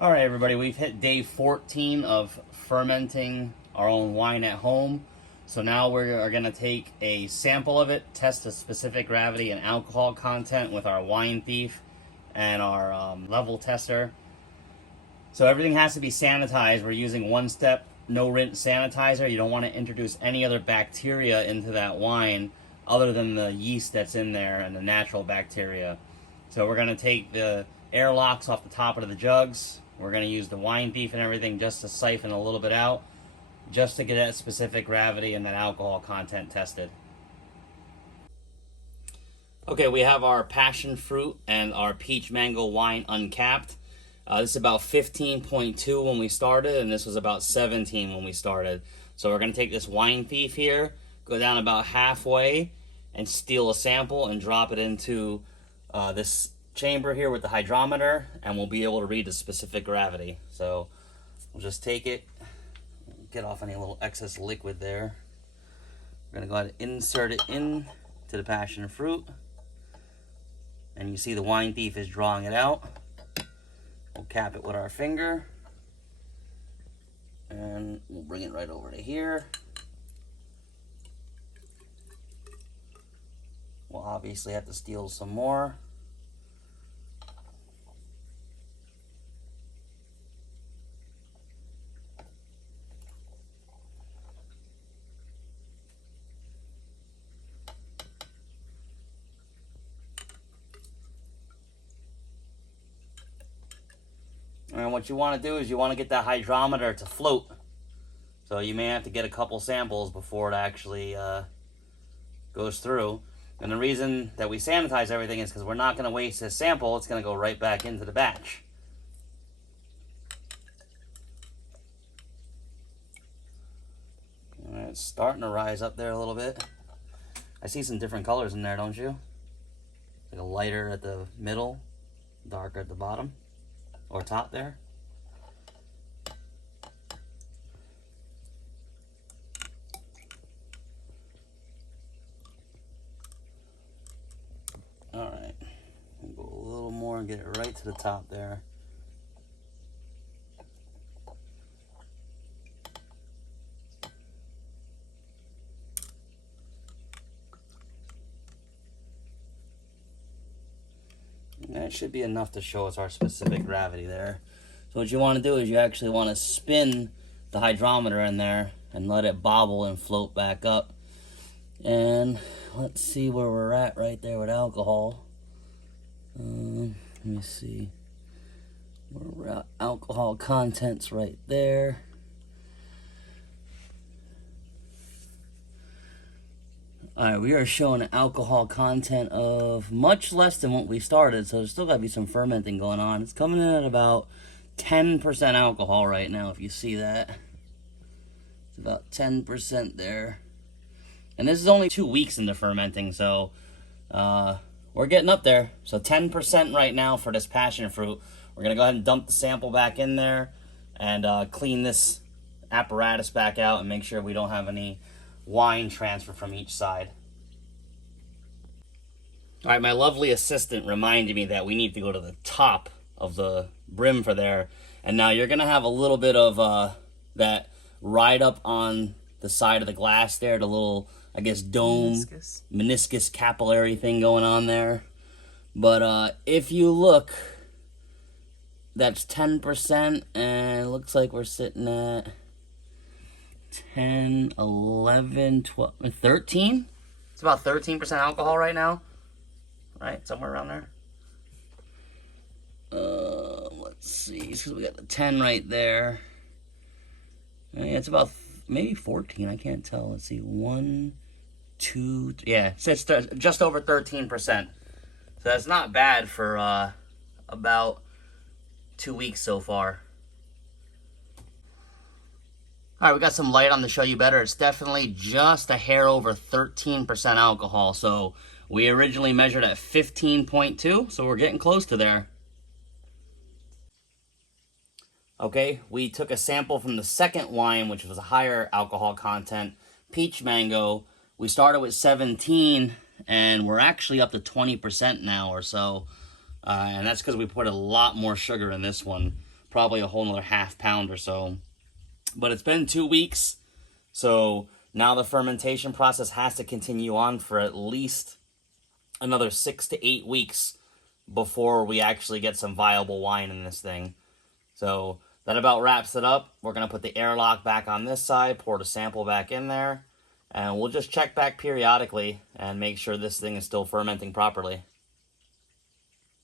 All right, everybody, we've hit day 14 of fermenting our own wine at home. So now we are going to take a sample of it, test the specific gravity and alcohol content with our wine thief and our level tester. So everything has to be sanitized. We're using one-step no-rinse sanitizer. You don't want to introduce any other bacteria into that wine other than the yeast that's in there and the natural bacteria. So we're going to take the air locks off the top of the jugs. We're going to use the wine thief and everything just to siphon a little bit out, just to get that specific gravity and that alcohol content tested. Okay, we have our passion fruit and our peach mango wine uncapped. This is about 15.2 when we started, and this was about 17 when we started. So we're going to take this wine thief here, go down about halfway, and steal a sample and drop it into this chamber here with the hydrometer, and we'll be able to read the specific gravity. So we'll just take it, get off any little excess liquid there. We're going to go ahead and insert it in to the passion fruit, and you see the wine thief is drawing it out. We'll cap it with our finger, and we'll bring it right over to here. We'll obviously have to steal some more. And what you want to do is you want to get that hydrometer to float. So you may have to get a couple samples before it actually goes through. And the reason that we sanitize everything is because we're not going to waste this sample. It's going to go right back into the batch. And it's starting to rise up there a little bit. I see some different colors in there, don't you? Like a lighter at the middle, darker at the bottom. Or top there. Alright, we'll go a little more and get it right to the top there. And that should be enough to show us our specific gravity there. So what you want to do is you actually want to spin the hydrometer in there and let it bobble and float back up. And let's see where we're at right there with alcohol. Let me see where we're at. Alcohol content's right there. Alright, we are showing an alcohol content of much less than what we started, so there's still got to be some fermenting going on. It's coming in at about 10% alcohol right now, if you see that. It's about 10% there. And this is only 2 weeks into fermenting, so we're getting up there. So 10% right now for this passion fruit. We're going to go ahead and dump the sample back in there and clean this apparatus back out and make sure we don't have any wine transfer from each side. All right, my lovely assistant reminded me that we need to go to the top of the brim for there. And now you're going to have a little bit of that ride up on the side of the glass there, the little, I guess, dome, meniscus capillary thing going on there. But if you look, that's 10%, and it looks like we're sitting at 10, 11, 12, 13? It's about 13% alcohol right now. Right? Somewhere around there. Let's see. So we got the 10 right there. Yeah, it's about maybe 14. I can't tell. Let's see. 1, 2, 3. Yeah, so it's just over 13%. So that's not bad for about 2 weeks so far. All right, we got some light on to show you better. It's definitely just a hair over 13% alcohol. So we originally measured at 15.2, so we're getting close to there. Okay, we took a sample from the second wine, which was a higher alcohol content, peach mango. We started with 17, and we're actually up to 20% now or so. And that's because we put a lot more sugar in this one. probably a whole nother half pound or so. But it's been 2 weeks, so now the fermentation process has to continue on for at least another 6 to 8 weeks before we actually get some viable wine in this thing. So that about wraps it up. We're going to put the airlock back on this side, pour the sample back in there, and we'll just check back periodically and make sure this thing is still fermenting properly.